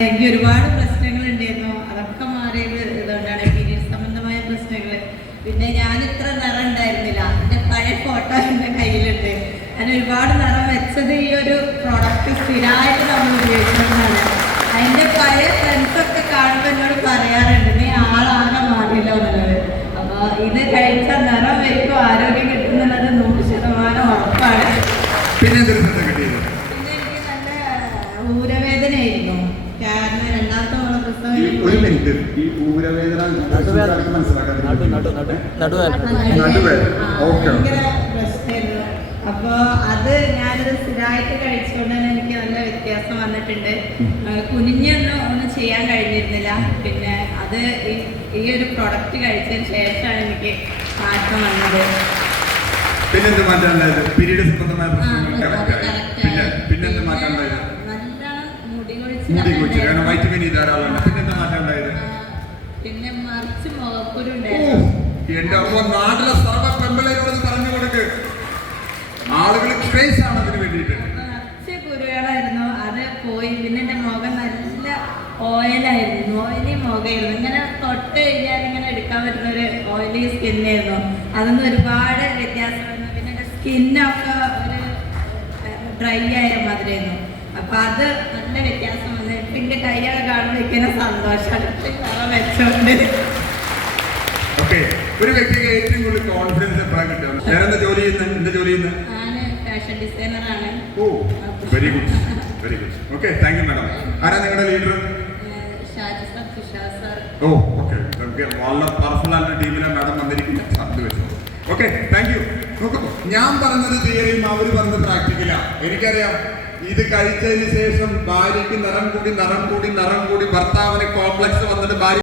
എനിക്ക് ഒരുപാട് പ്രശ്നങ്ങൾ ഉണ്ടായിരുന്നു അതൊക്കെ മാറിയത് ഇതുകൊണ്ടാണ് പീരിയഡ് സംബന്ധമായ പ്രശ്നങ്ങൾ പിന്നെ ഞാൻ ഇത്ര നിറം ഉണ്ടായിരുന്നില്ല. എന്റെ പഴയ ഫോട്ടോ എന്റെ കയ്യിലുണ്ട്. ഞാൻ ഒരുപാട് നിറം വെച്ചത് ഈ ഒരു പ്രോഡക്റ്റ് സ്ഥിരമായിട്ട് നമ്മൾ ഉപയോഗിക്കുന്നതാണ്. അതിന്റെ പഴയ ഫ്രണ്ട്സൊക്കെ കാണുമ്പോൾ എന്നോട് പറയാറുണ്ട് ഒരു മിനിറ്റ് ഈ ഊരവേദന അപ്പൊ അത് ഞാനത് സ്ഥിരമായിട്ട് കഴിച്ചുകൊണ്ട് തന്നെ എനിക്ക് നല്ല വ്യത്യാസം വന്നിട്ടുണ്ട്. കുനിഞ്ഞൊന്നും ഒന്നും ചെയ്യാൻ കഴിഞ്ഞിരുന്നില്ല. പിന്നെ അത് ഈ- ഒരു പ്രൊഡക്റ്റ് കഴിച്ചതിന് ശേഷമാണ് എനിക്ക് മാറ്റം വന്നത്. പിന്നെന്ത് മാറ്റം ഉണ്ടായത്? പീരീഡ് സംബന്ധമായ പ്രശ്നങ്ങൾ പിന്നെ. പിന്നെന്ത് മാറ്റം ഉണ്ടായത്? നല്ലോണം മുടി മുടി കാരണം വൈറ്റമിൻ ഇ ധാരാളം ഉണ്ട് പിന്നെന്ത് മാറ്റം ഉണ്ടായത്? പിന്നെ മറിച്ച് മുഖക്കുരു ഓ, ഉണ്ടായിരുന്നു. എന്റെ അമ്മ നാട്ടിലെ സർവ പെമ്പിളേരോട് പറഞ്ഞു കൊടുക്ക്. ആളുകൾ ക്രേസ് ആണ് അതിന് വേണ്ടിയിട്ട്. നിറച്ച് കുരുകളായിരുന്നു അത് പോയി. പിന്നെ മുഖം നല്ല ഓയിലായിരുന്നു ഓയിലി മുഖമായിരുന്നു. ഇങ്ങനെ തൊട്ട് കഴിഞ്ഞാൽ ഇങ്ങനെ എടുക്കാൻ പറ്റുന്ന ഒരു ഓയിലി സ്കിന്നായിരുന്നു അതൊന്നും ഒരുപാട് വ്യത്യാസമായിരുന്നു പിന്നെ സ്കിന്നൊക്കെ ഒരു ഡ്രൈ ആയ മാതിരിയായിരുന്നു. അപ്പൊ അത് നല്ല വ്യത്യാസം വന്നു പിന്നെ കൈകളെ കാണുമ്പോഴേക്കും സന്തോഷം. വെച്ചോണ്ട്. ഓക്കെ ഒരു വ്യക്തിക്ക് ഏറ്റവും കൂടുതൽ കോൺഫിഡൻസ് എപ്പോഴാണ് കിട്ടുക? ഞാൻ എന്താ ജോലി ചെയ്യുന്നത് എന്താ ജോലി ചെയ്യുന്നത് ഞാൻ ഫാഷൻ ഡിസൈനറാണ് ഓ very good very good okay thank you madam ആരാ നിങ്ങളുടെ leader Shaji sir Tushar sir. Oh okay വളരെ പവർഫുൾ ആയിട്ട് ടീമിലെ മാഡം വന്നിരിക്കുന്നത് ഓക്കെ താങ്ക് യു നോക്കൂ ഞാൻ പറഞ്ഞത് തിയറിയും അവർ പറഞ്ഞത് എനിക്കറിയാം ഇത് കഴിച്ചതിന് ശേഷം ഭാര്യയ്ക്ക് നിറം കൂടി നിറം കൂടി നിറം കൂടി ഭർത്താവിന് കോംപ്ലക്സ്